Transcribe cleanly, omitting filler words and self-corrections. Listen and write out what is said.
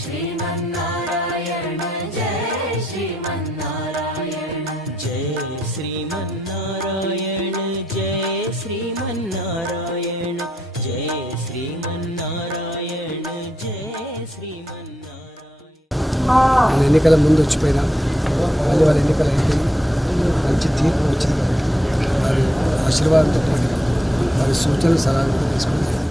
श्रीमन्नारायण जय श्रीमन्नारायण जय श्रीमन्नारायण जय श्रीमन्नारायण जय श्रीमन्नारायण जय श्रीमन्नारायण ఎన్నికల ముందు వచ్చిపోయినా మళ్ళీ వాళ్ళ ఎన్నికలు అయిపోయి మంచి తీర్పు వచ్చింది కాబట్టి వారి ఆశీర్వాదంతో పాటు వారి సూచనలు సలహాలు తీసుకుంటారు.